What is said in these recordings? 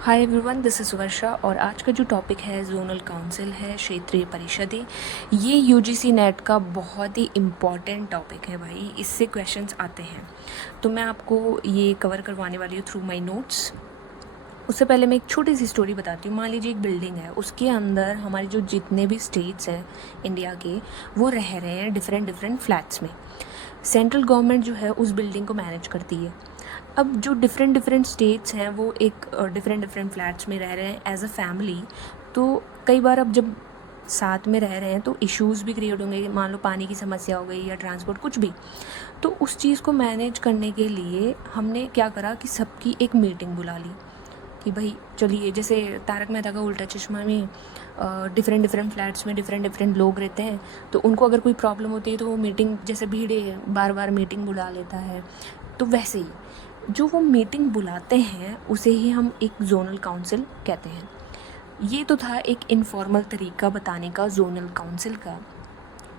Hi everyone, this is वर्षा और आज का जो टॉपिक है जोनल काउंसिल है, क्षेत्रीय परिषदें। ये यूजीसी नेट का बहुत ही इम्पॉर्टेंट टॉपिक है भाई, इससे क्वेश्चंस आते हैं। तो मैं आपको ये कवर करवाने वाली हूँ थ्रू माय नोट्स। उससे पहले मैं एक छोटी सी स्टोरी बताती हूँ। मान लीजिए एक बिल्डिंग है, उसके अंदर हमारे जो जितने भी स्टेट्स हैं इंडिया के, वो रह रहे हैं डिफरेंट डिफरेंट फ्लैट्स में। सेंट्रल गवर्नमेंट जो है उस बिल्डिंग को मैनेज करती है। अब जो डिफरेंट डिफरेंट स्टेट्स हैं वो एक डिफरेंट डिफरेंट फ्लैट्स में रह रहे हैं एज अ फैमिली। तो कई बार अब जब साथ में रह रहे हैं तो इश्यूज़ भी क्रिएट होंगे, मान लो पानी की समस्या हो गई या ट्रांसपोर्ट कुछ भी। तो उस चीज़ को मैनेज करने के लिए हमने क्या करा कि सबकी एक मीटिंग बुला ली कि भाई चलिए, जैसे तारक मेहता का उल्टा चश्मा में डिफरेंट डिफरेंट फ्लैट्स में डिफरेंट डिफरेंट लोग रहते हैं, तो उनको अगर कोई प्रॉब्लम होती है तो वो मीटिंग, जैसे भीड़े बार बार मीटिंग बुला लेता है, तो वैसे ही जो वो मीटिंग बुलाते हैं उसे ही हम एक जोनल काउंसिल कहते हैं। ये तो था एक इनफॉर्मल तरीका बताने का जोनल काउंसिल का।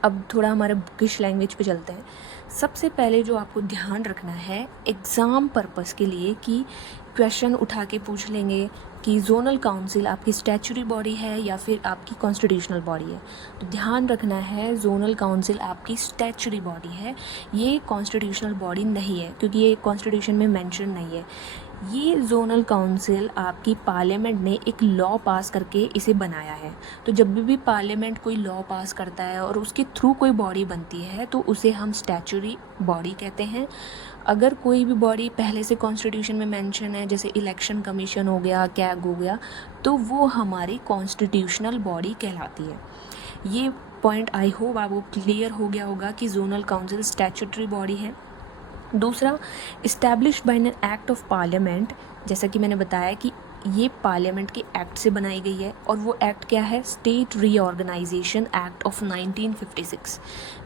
अब थोड़ा हमारे बुकिश लैंग्वेज पे चलते हैं। सबसे पहले जो आपको ध्यान रखना है एग्ज़ाम पर्पस के लिए, कि क्वेश्चन उठा के पूछ लेंगे कि जोनल काउंसिल आपकी स्टैच्यूटरी बॉडी है या फिर आपकी कॉन्स्टिट्यूशनल बॉडी है। तो ध्यान रखना है, जोनल काउंसिल आपकी स्टैच्यूटरी बॉडी है, ये कॉन्स्टिट्यूशनल बॉडी नहीं है, क्योंकि ये कॉन्स्टिट्यूशन में मेंशन नहीं है। ये जोनल काउंसिल आपकी पार्लियामेंट ने एक लॉ पास करके इसे बनाया है। तो जब भी पार्लियामेंट कोई लॉ पास करता है और उसके थ्रू कोई बॉडी बनती है तो उसे हम स्टैच्यूटरी बॉडी कहते हैं। अगर कोई भी बॉडी पहले से कॉन्स्टिट्यूशन में मेंशन है, जैसे इलेक्शन कमीशन हो गया, कैग हो गया, तो वो हमारी कॉन्स्टिट्यूशनल बॉडी कहलाती है। ये पॉइंट आई होप आपको क्लियर हो गया होगा कि जोनल काउंसिल स्टैच्यूटरी बॉडी है। दूसरा, establish by an act of parliament. जैसा कि मैंने बताया कि ये पार्लियामेंट के एक्ट से बनाई गई है, और वो एक्ट क्या है? State reorganisation act of 1956।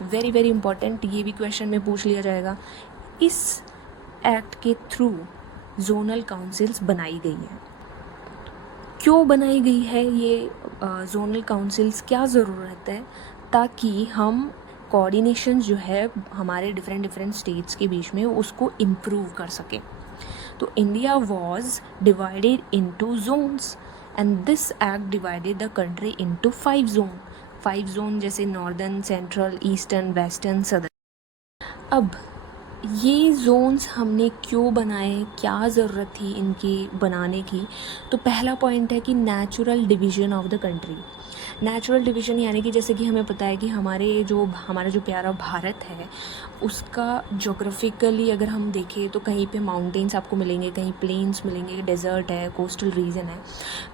Very very important, ये भी क्वेश्चन में पूछ लिया जाएगा। इस एक्ट के थ्रू जोनल काउंसिल्स बनाई गई है। क्यों बनाई गई है ये जोनल काउंसिल्स? क्या ज़रूरत है? ताकि हम कोऑर्डिनेशन जो है हमारे डिफरेंट डिफरेंट स्टेट्स के बीच में उसको इम्प्रूव कर सकें। तो India was divided into zones and this act divided the country into 5 zone. 5 zone जैसे northern, central, eastern, western, southern. अब ये जोन्स हमने क्यों बनाए, क्या ज़रूरत थी इनकी बनाने की? तो पहला पॉइंट है कि natural division of the country. Natural division यानी कि जैसे कि हमें पता है कि हमारा जो प्यारा भारत है, उसका जोग्राफिकली अगर हम देखें तो कहीं पे माउंटेन्स आपको मिलेंगे, कहीं प्लेन्स मिलेंगे, डेज़र्ट है, कोस्टल रीजन है।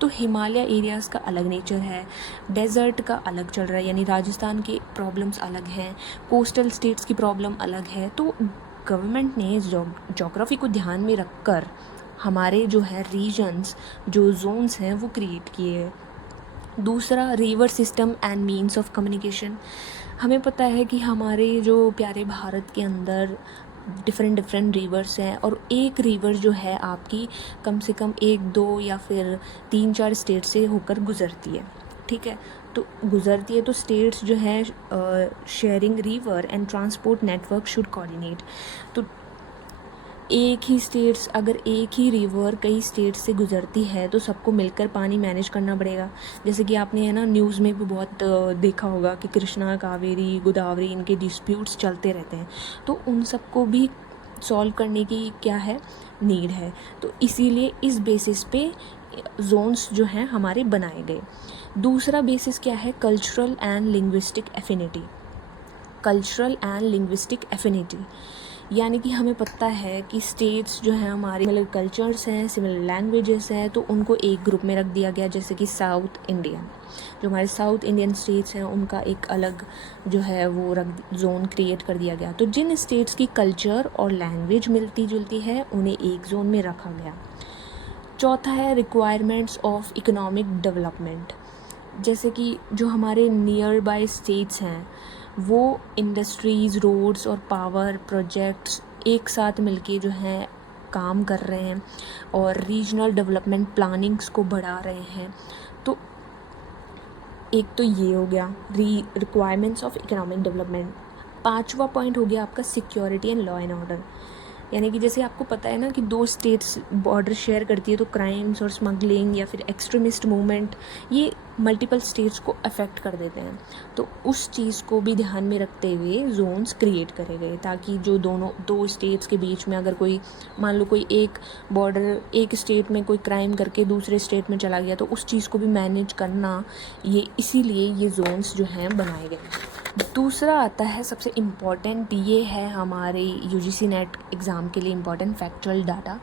तो हिमालय एरियाज़ का अलग नेचर है, डेज़र्ट का अलग चल रहा है, यानी राजस्थान के प्रॉब्लम्स अलग हैं, कोस्टल स्टेट्स की प्रॉब्लम अलग है। तो गवर्नमेंट ने जोग्राफ़ी को ध्यान में रखकर हमारे जो है रीजन्स, जो जोन्स हैं, वो क्रिएट किए हैं। दूसरा, river system and means of communication. हमें पता है कि हमारे जो प्यारे भारत के अंदर डिफरेंट डिफरेंट रिवर्स हैं, और एक रिवर जो है आपकी कम से कम 1-2 या फिर 3-4 स्टेट से होकर गुज़रती है। ठीक है, तो गुज़रती है तो स्टेट्स जो है sharing river and transport network should coordinate. तो एक ही स्टेट्स, अगर एक ही रिवर कई स्टेट से गुज़रती है तो सबको मिलकर पानी मैनेज करना पड़ेगा। जैसे कि आपने है ना न्यूज़ में भी बहुत देखा होगा कि कृष्णा, कावेरी, गोदावरी, इनके डिस्प्यूट्स चलते रहते हैं। तो उन सबको भी सॉल्व करने की क्या है, नीड है। तो इसीलिए इस बेसिस पे जोन्स जो हैं हमारे बनाए गए। दूसरा बेसिस क्या है? Cultural and linguistic affinity. Cultural and linguistic affinity यानी कि हमें पता है कि स्टेट्स जो हैं हमारे सिमिलर कल्चर्स हैं, सिमिलर लैंग्वेजेस हैं, तो उनको एक ग्रुप में रख दिया गया। जैसे कि साउथ इंडियन, जो हमारे साउथ इंडियन स्टेट्स हैं उनका एक अलग जो है वो जोन क्रिएट कर दिया गया। तो जिन स्टेट्स की कल्चर और लैंग्वेज मिलती जुलती है उन्हें एक जोन में रखा गया। चौथा है रिक्वायरमेंट्स ऑफ इकोनॉमिक डेवलपमेंट। जैसे कि जो हमारे नियर बाय स्टेट्स हैं वो इंडस्ट्रीज़, रोड्स और पावर प्रोजेक्ट्स एक साथ मिलके जो हैं काम कर रहे हैं और रीजनल डेवलपमेंट प्लानिंग्स को बढ़ा रहे हैं। तो एक तो ये हो गया रिक्वायरमेंट्स ऑफ इकोनॉमिक डेवलपमेंट। पांचवा पॉइंट हो गया आपका security and law and order. यानी कि जैसे आपको पता है ना कि दो स्टेट्स बॉर्डर शेयर करती है तो क्राइम्स और स्मगलिंग या फिर एक्सट्रीमिस्ट मूवमेंट ये मल्टीपल स्टेट्स को अफेक्ट कर देते हैं। तो उस चीज़ को भी ध्यान में रखते हुए जोन्स क्रिएट करे गए, ताकि जो दो स्टेट्स के बीच में अगर कोई मान लो कोई एक बॉर्डर एक स्टेट में कोई क्राइम करके दूसरे स्टेट में चला गया तो उस चीज़ को भी मैनेज करना, ये इसीलिए ये जोन्स जो हैं बनाए गए। दूसरा आता है सबसे इम्पॉर्टेंट, ये है हमारे यूजीसी नेट एग्ज़ाम के लिए इम्पॉर्टेंट फैक्चुअल डाटा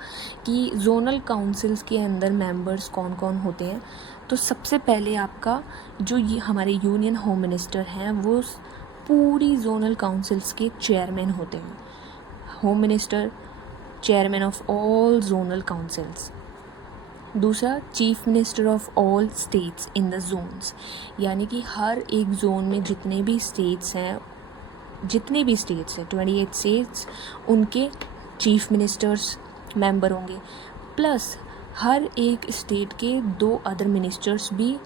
कि जोनल काउंसिल्स के अंदर मेंबर्स कौन कौन होते हैं। तो सबसे पहले आपका जो ये हमारे यूनियन होम मिनिस्टर हैं वो पूरी जोनल काउंसिल्स के चेयरमैन होते हैं। Home minister chairman of all zonal councils. दूसरा, chief minister of all states in the zones, यानी कि हर एक जोन में जितने भी स्टेट्स हैं 28 स्टेट्स, उनके चीफ मिनिस्टर्स मेंबर होंगे, प्लस हर एक स्टेट के 2 अदर मिनिस्टर्स भी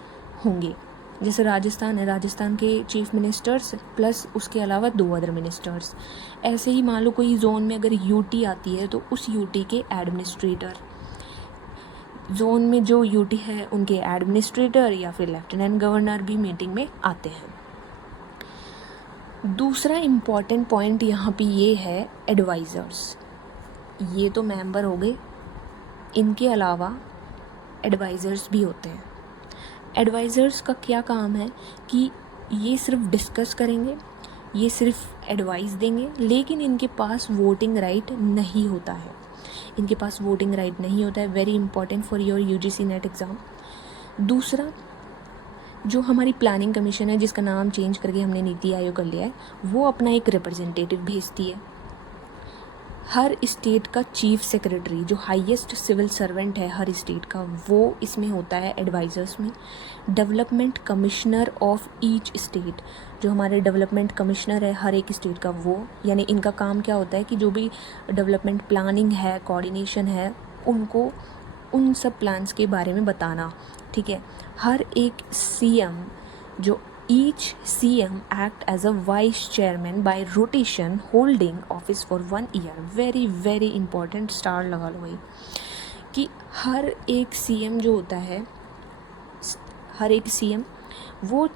होंगे। जैसे राजस्थान है, राजस्थान के चीफ मिनिस्टर्स प्लस उसके अलावा 2 अदर मिनिस्टर्स। ऐसे ही मान लो कोई जोन में अगर यूटी आती है तो उस यूटी के एडमिनिस्ट्रेटर, जोन में जो यूटी है उनके एडमिनिस्ट्रेटर या फिर लेफ्टिनेंट गवर्नर भी मीटिंग में आते हैं। दूसरा इम्पॉर्टेंट पॉइंट यहाँ पे ये है एडवाइज़र्स। ये तो मेंबर हो गए, इनके अलावा एडवाइज़र्स भी होते हैं। एडवाइज़र्स का क्या काम है कि ये सिर्फ डिस्कस करेंगे, ये सिर्फ एडवाइस देंगे, लेकिन इनके पास वोटिंग राइट नहीं होता है। इनके पास वोटिंग राइट नहीं होता है, very important for your UGC net exam. दूसरा, जो हमारी प्लानिंग कमीशन है जिसका नाम चेंज करके हमने नीति आयोग कर लिया है, वो अपना एक रिप्रेजेंटेटिव भेजती है। हर स्टेट का चीफ सेक्रेटरी जो हाईएस्ट सिविल सर्वेंट है हर स्टेट का, वो इसमें होता है एडवाइज़र्स में। Development commissioner of each state, जो हमारे डेवलपमेंट कमिश्नर है हर एक स्टेट का, वो यानी इनका काम क्या होता है कि जो भी डेवलपमेंट प्लानिंग है, कोऑर्डिनेशन है, उनको उन सब प्लान्स के बारे में बताना। ठीक है। हर एक सीएम, जो each CM act as a vice chairman by rotation holding office for 1 year। very important, star लगा लो भाई, कि हर एक CM जो होता है, हर एक CM वो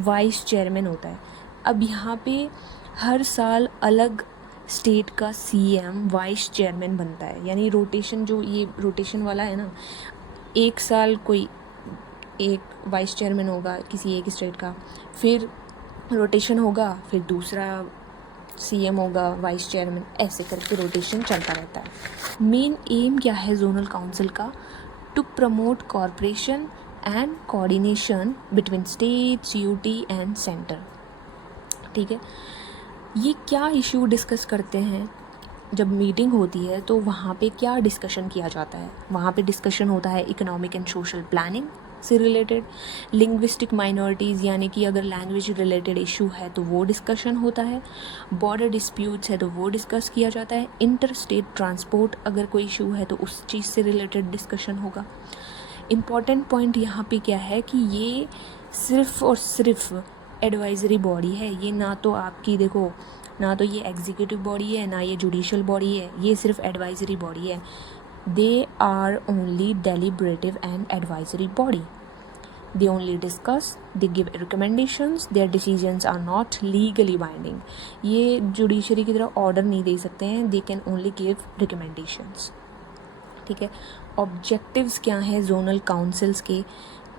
वाइस चेयरमैन होता है। अब यहाँ पे हर साल अलग स्टेट का CM वाइस चेयरमैन बनता है, यानी रोटेशन, जो ये रोटेशन वाला है ना, एक साल कोई एक वाइस चेयरमैन होगा किसी एक स्टेट का, फिर रोटेशन होगा, फिर दूसरा CM होगा वाइस चेयरमैन, ऐसे करके रोटेशन चलता रहता है। मेन एम क्या है जोनल काउंसिल का? To promote corporation and coordination between states, UT and centre. ठीक है। ये क्या इशू डिस्कस करते हैं जब मीटिंग होती है, तो वहाँ पे क्या डिस्कशन किया जाता है? वहाँ पे डिस्कशन होता है इकोनॉमिक एंड सोशल प्लानिंग से रिलेटेड, लिंग्विस्टिक माइनॉरिटीज़ यानी कि अगर लैंग्वेज रिलेटेड इशू है तो वो डिस्कशन होता है, बॉर्डर डिस्प्यूट्स है तो वो डिस्कस किया जाता है, इंटर स्टेट ट्रांसपोर्ट अगर कोई इशू है तो उस चीज़ से रिलेटेड डिस्कशन होगा। इम्पॉर्टेंट पॉइंट यहाँ पे क्या है कि ये सिर्फ और सिर्फ एडवाइजरी बॉडी है। ये ना तो आपकी देखो, ना तो ये एग्जीक्यूटिव बॉडी है, ना ये जुडिशल बॉडी है, ये सिर्फ एडवाइजरी बॉडी है। They are only deliberative and advisory body. They only discuss, they give recommendations, their decisions are not legally binding. ये जुडिशरी की तरह ऑर्डर नहीं दे सकते हैं, they can only give recommendations। ठीक है। ऑब्जेक्टिव्स क्या हैं जोनल काउंसिल्स के?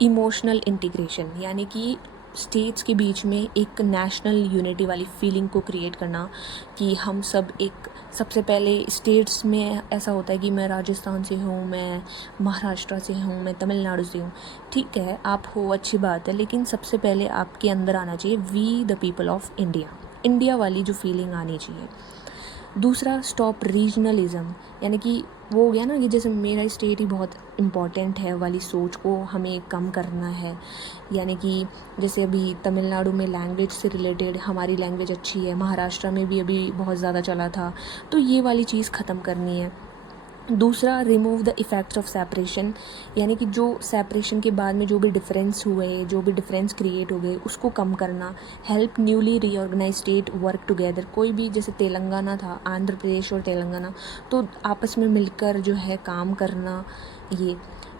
इमोशनल इंटीग्रेशन, यानी कि स्टेट्स के बीच में एक नेशनल यूनिटी वाली फीलिंग को क्रिएट करना, कि हम सब एक, सबसे पहले स्टेट्स में ऐसा होता है कि मैं राजस्थान से हूँ, मैं महाराष्ट्र से हूँ, मैं तमिलनाडु से हूँ। ठीक है, आप हो, अच्छी बात है, लेकिन सबसे पहले आपके अंदर आना चाहिए we the people of India, India वाली जो फीलिंग आनी चाहिए। दूसरा, स्टॉप रीजनलिज्म, यानी कि वो हो गया ना कि जैसे मेरा स्टेट ही बहुत इम्पॉर्टेंट है वाली सोच को हमें कम करना है। यानी कि जैसे अभी तमिलनाडु में लैंग्वेज से रिलेटेड हमारी लैंग्वेज अच्छी है, महाराष्ट्र में भी अभी बहुत ज़्यादा चला था, तो ये वाली चीज़ ख़त्म करनी है। दूसरा, remove the effects of separation, यानी कि जो सेपरेशन के बाद में जो भी डिफरेंस हुए, जो भी डिफरेंस क्रिएट हो गए, उसको कम करना। Help newly reorganise state work together, कोई भी जैसे तेलंगाना था, आंध्र प्रदेश और तेलंगाना, तो आपस में मिलकर जो है काम करना ये।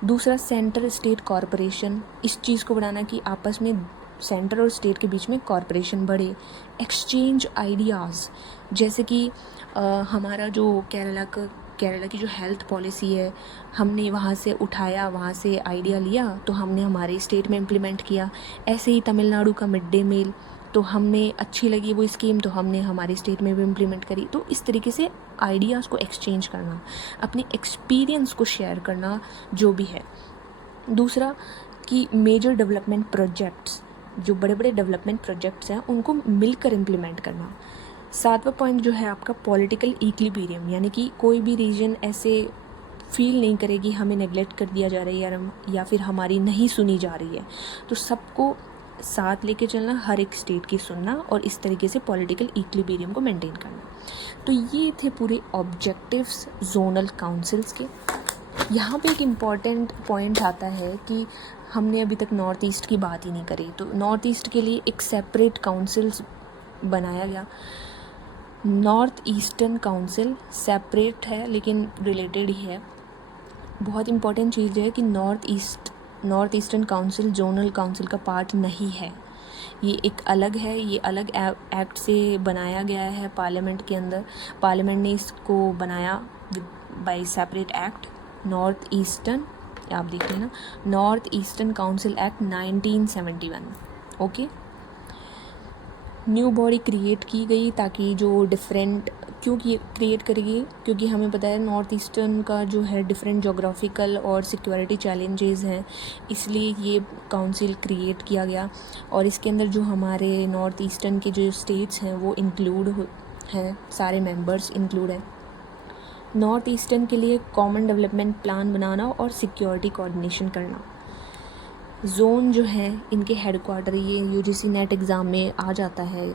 दूसरा, सेंटर स्टेट कॉरपोरेशन, इस चीज़ को बढ़ाना कि आपस में सेंटर और स्टेट के बीच में कॉरपोरेशन बढ़े। एक्सचेंज आइडियाज़, जैसे कि हमारा जो केरला की जो हेल्थ पॉलिसी है, हमने वहाँ से उठाया, वहाँ से आइडिया लिया, तो हमने हमारे स्टेट में इम्प्लीमेंट किया। ऐसे ही तमिलनाडु का मिड डे मील, तो हमें अच्छी लगी वो स्कीम, तो हमने हमारे स्टेट में भी इम्प्लीमेंट करी। तो इस तरीके से आइडियाज़ को एक्सचेंज करना, अपने एक्सपीरियंस को शेयर करना जो भी है। दूसरा कि मेजर डेवलपमेंट प्रोजेक्ट्स, जो बड़े बड़े डेवलपमेंट प्रोजेक्ट्स हैं उनको मिलकर इम्प्लीमेंट करना। सातवां पॉइंट जो है आपका पॉलिटिकल इक्विलिब्रियम, यानी कि कोई भी रीजन ऐसे फील नहीं करे कि हमें नेगलेक्ट कर दिया जा रहा है या फिर हमारी नहीं सुनी जा रही है, तो सबको साथ लेके चलना, हर एक स्टेट की सुनना और इस तरीके से पॉलिटिकल इक्विलिब्रियम को मेंटेन करना। तो ये थे पूरे ऑब्जेक्टिव्स जोनल काउंसिल्स के। यहाँ पे एक इम्पॉर्टेंट पॉइंट आता है कि हमने अभी तक नॉर्थ ईस्ट की बात ही नहीं करी, तो नॉर्थ ईस्ट के लिए एक सेपरेट काउंसिल्स बनाया गया। नॉर्थ ईस्टर्न काउंसिल सेपरेट है लेकिन रिलेटेड ही है। बहुत इम्पॉर्टेंट चीज़ है कि north eastern council zonal council का पार्ट नहीं है, ये एक अलग है, ये अलग एक्ट से बनाया गया है पार्लियामेंट के अंदर। पार्लियामेंट ने इसको बनाया by separate act, north eastern, आप देख लेना, north eastern council act 1971। Okay, new body create की गई ताकि जो डिफरेंट, क्यों क्रिएट करेगी, क्योंकि हमें पता है नॉर्थ ईस्टर्न का जो है डिफरेंट जोग्राफिकल और सिक्योरिटी चैलेंजेस हैं, इसलिए ये काउंसिल क्रिएट किया गया। और इसके अंदर जो हमारे नॉर्थ ईस्टर्न के जो स्टेट्स हैं वो इंक्लूड हैं, सारे मेंबर्स इंक्लूड हैं। नॉर्थ ईस्टर्न के लिए कॉमन डेवलपमेंट प्लान बनाना और सिक्योरिटी कोऑर्डिनेशन करना। जोन जो है इनके हेडक्वार्टर, ये यूजीसी नेट एग्ज़ाम में आ जाता है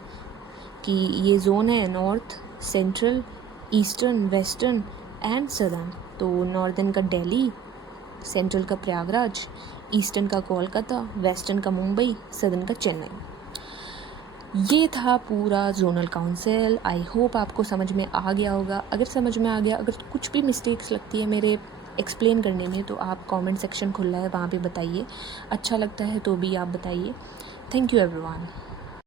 कि ये जोन है north, central, eastern, western and southern. तो नॉर्दर्न का दिल्ली, सेंट्रल का प्रयागराज, ईस्टर्न का कोलकाता, वेस्टर्न का मुंबई, सदर्न का चेन्नई। ये था पूरा जोनल काउंसिल। आई होप आपको समझ में आ गया होगा। अगर समझ में आ गया, अगर कुछ भी मिस्टेक्स लगती है मेरे एक्सप्लेन करने में, तो आप कमेंट सेक्शन खुला है, वहाँ पे बताइए। अच्छा लगता है तो भी आप बताइए। Thank you everyone.